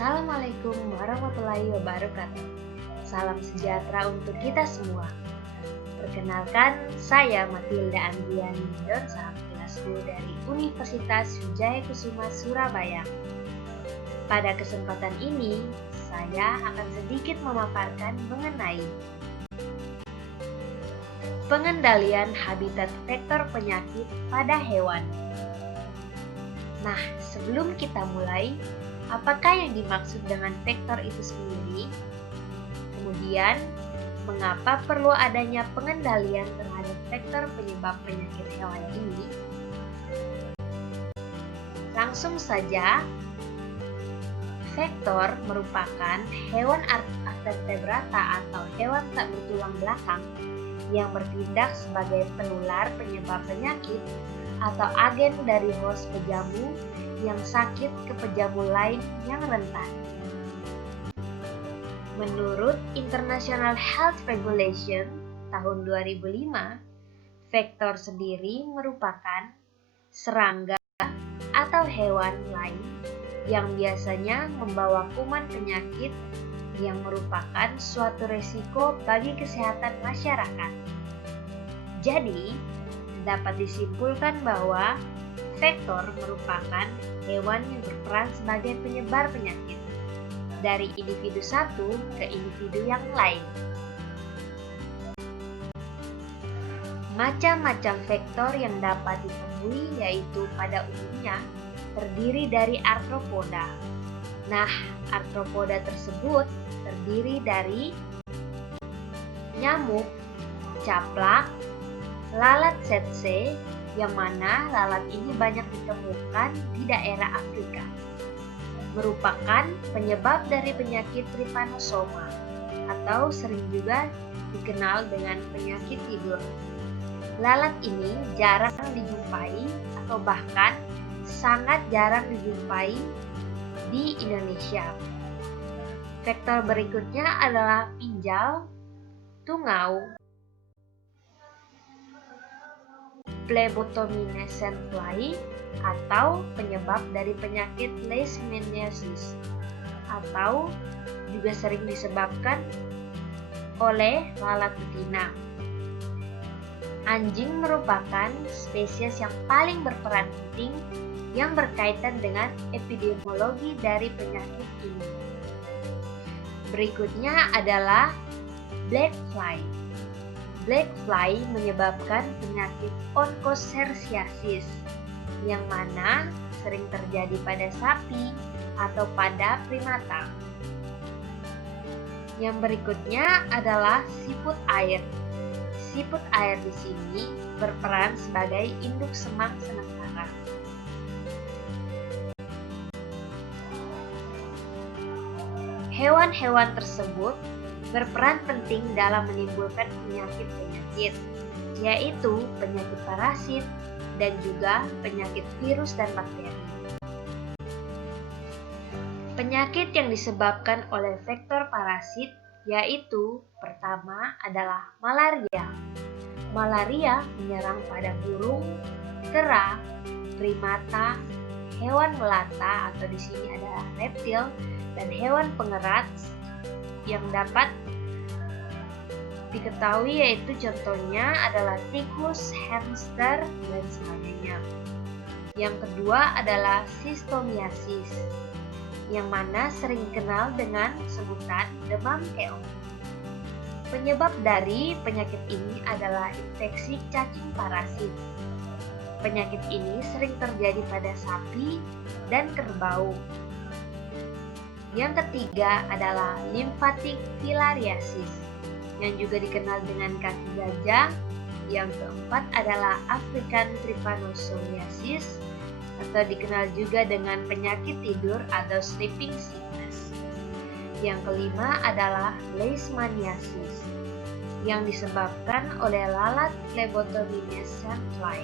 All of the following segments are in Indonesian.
Assalamualaikum warahmatullahi wabarakatuh. Salam sejahtera untuk kita semua. Perkenalkan, saya Matilda Andriani Donsa, kelas 10 dari Universitas Wijaya Kusuma Surabaya. Pada kesempatan ini, saya akan sedikit memaparkan mengenai pengendalian habitat vektor penyakit pada hewan. Nah, sebelum kita mulai, apakah yang dimaksud dengan vektor itu sendiri? Kemudian, mengapa perlu adanya pengendalian terhadap vektor penyebab penyakit hewan ini? Langsung saja, vektor merupakan hewan vertebrata atau hewan tak bertulang belakang yang bertindak sebagai penular penyebab penyakit atau agen dari host pejamu yang sakit ke pejamu lain yang rentan. Menurut International Health Regulation tahun 2005, vektor sendiri merupakan serangga atau hewan lain yang biasanya membawa kuman penyakit yang merupakan suatu resiko bagi kesehatan masyarakat. Jadi, dapat disimpulkan bahwa vektor merupakan hewan yang berperan sebagai penyebar penyakit dari individu satu ke individu yang lain. Macam-macam vektor yang dapat ditemui yaitu pada umumnya terdiri dari arthropoda. Nah, arthropoda tersebut terdiri dari nyamuk, caplak, lalat tsetse, yang mana lalat ini banyak ditemukan di daerah Afrika. Merupakan penyebab dari penyakit trypanosoma atau sering juga dikenal dengan penyakit tidur. Lalat ini jarang dijumpai atau bahkan sangat jarang dijumpai di Indonesia. Vektor berikutnya adalah pinjal, tungau, Phlebotominescent fly atau penyebab dari penyakit leishmaniasis atau juga sering disebabkan oleh lalat betina. Anjing merupakan spesies yang paling berperan penting yang berkaitan dengan epidemiologi dari penyakit ini. Berikutnya adalah black fly. Black fly menyebabkan penyakit onchocerciasis yang mana sering terjadi pada sapi atau pada primata. Yang berikutnya adalah siput air. Siput air di sini berperan sebagai induk semang sementara. Hewan-hewan tersebut berperan penting dalam menimbulkan penyakit-penyakit, yaitu penyakit parasit dan juga penyakit virus dan bakteri. Penyakit yang disebabkan oleh vektor parasit yaitu pertama adalah malaria. Malaria menyerang pada burung, kera, primata, hewan melata atau di sini adalah reptil dan hewan pengerat yang dapat diketahui yaitu contohnya adalah tikus, hamster, dan sebagainya. Yang kedua adalah sistomiasis, yang mana sering dikenal dengan sebutan demam keong. Penyebab dari penyakit ini adalah infeksi cacing parasit. Penyakit ini sering terjadi pada sapi dan kerbau. Yang ketiga adalah lymphatic filariasis, yang juga dikenal dengan kaki gajah. Yang keempat adalah African trypanosomiasis, atau dikenal juga dengan penyakit tidur atau sleeping sickness. Yang kelima adalah leishmaniasis, yang disebabkan oleh lalat Phlebotominescent fly.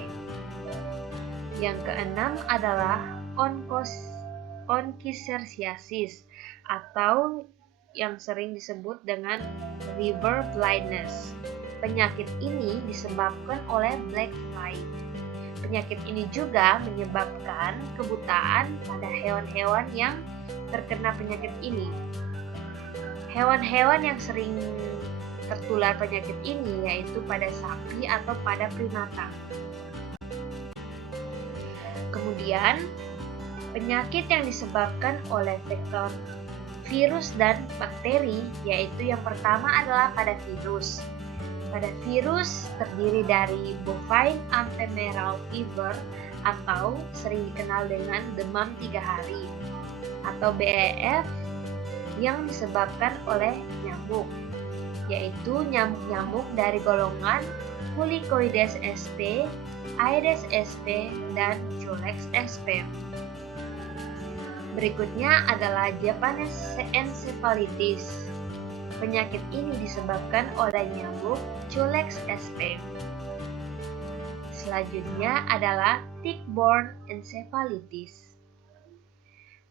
Yang keenam adalah onchocerciasis, atau yang sering disebut dengan river blindness. Penyakit ini disebabkan oleh black fly. Penyakit ini juga menyebabkan kebutaan pada hewan-hewan yang terkena penyakit ini. Hewan-hewan yang sering tertular penyakit ini yaitu pada sapi atau pada primata. Kemudian, penyakit yang disebabkan oleh vektor virus dan bakteri, yaitu yang pertama adalah pada virus. Pada virus terdiri dari bovine ephemeral fever atau sering dikenal dengan demam 3 hari atau BEF yang disebabkan oleh nyamuk, yaitu nyamuk-nyamuk dari golongan Fulicoides sp, Aedes sp, dan Culex sp. Berikutnya adalah Japanese encephalitis. Penyakit ini disebabkan oleh nyamuk Culex sp. Selanjutnya adalah tick-borne encephalitis.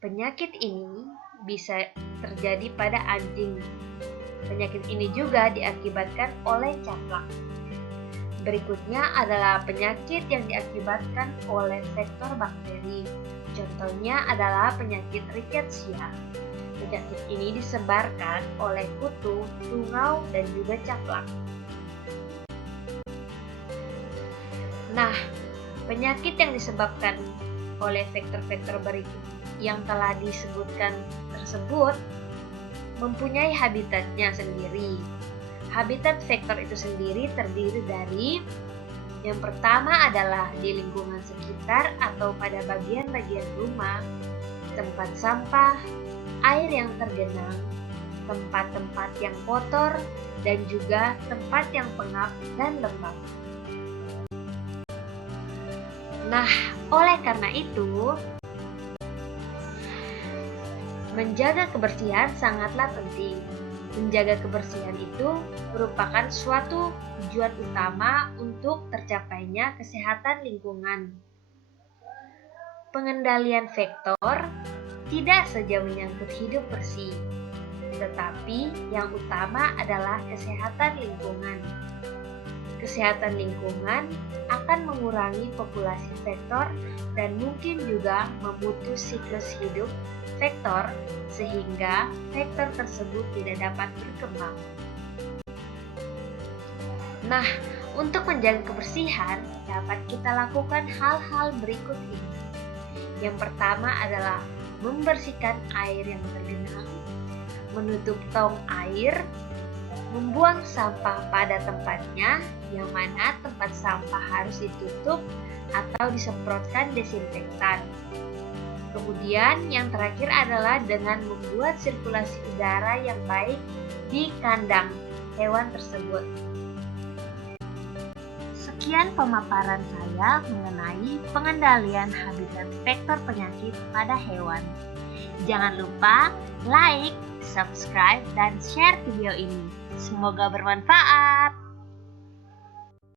Penyakit ini bisa terjadi pada anjing. Penyakit ini juga diakibatkan oleh caplak. Berikutnya adalah penyakit yang diakibatkan oleh vektor bakteri. Contohnya adalah penyakit rickettsia. Penyakit ini disebarkan oleh kutu, tungau, dan juga caplak. Nah, penyakit yang disebabkan oleh vektor-vektor berikut yang telah disebutkan tersebut mempunyai habitatnya sendiri. Habitat vektor itu sendiri terdiri dari yang pertama adalah di lingkungan sekitar atau pada bagian-bagian rumah, tempat sampah, air yang tergenang, tempat-tempat yang kotor, dan juga tempat yang pengap dan lembab. Nah, oleh karena itu, menjaga kebersihan sangatlah penting. Menjaga kebersihan itu merupakan suatu tujuan utama untuk tercapainya kesehatan lingkungan. Pengendalian vektor tidak saja menyangkut hidup bersih, tetapi yang utama adalah kesehatan lingkungan. Kesehatan lingkungan akan mengurangi populasi vektor dan mungkin juga memutus siklus hidup vektor sehingga vektor tersebut tidak dapat berkembang. Nah, untuk menjaga kebersihan dapat kita lakukan hal-hal berikut ini. Yang pertama adalah membersihkan air yang tergenang, menutup tong air, membuang sampah pada tempatnya, yang mana tempat sampah harus ditutup atau disemprotkan desinfektan. Kemudian yang terakhir adalah dengan membuat sirkulasi udara yang baik di kandang hewan tersebut. Sekian pemaparan saya mengenai pengendalian habitat vektor penyakit pada hewan. Jangan lupa like, subscribe, dan share video ini. Semoga bermanfaat.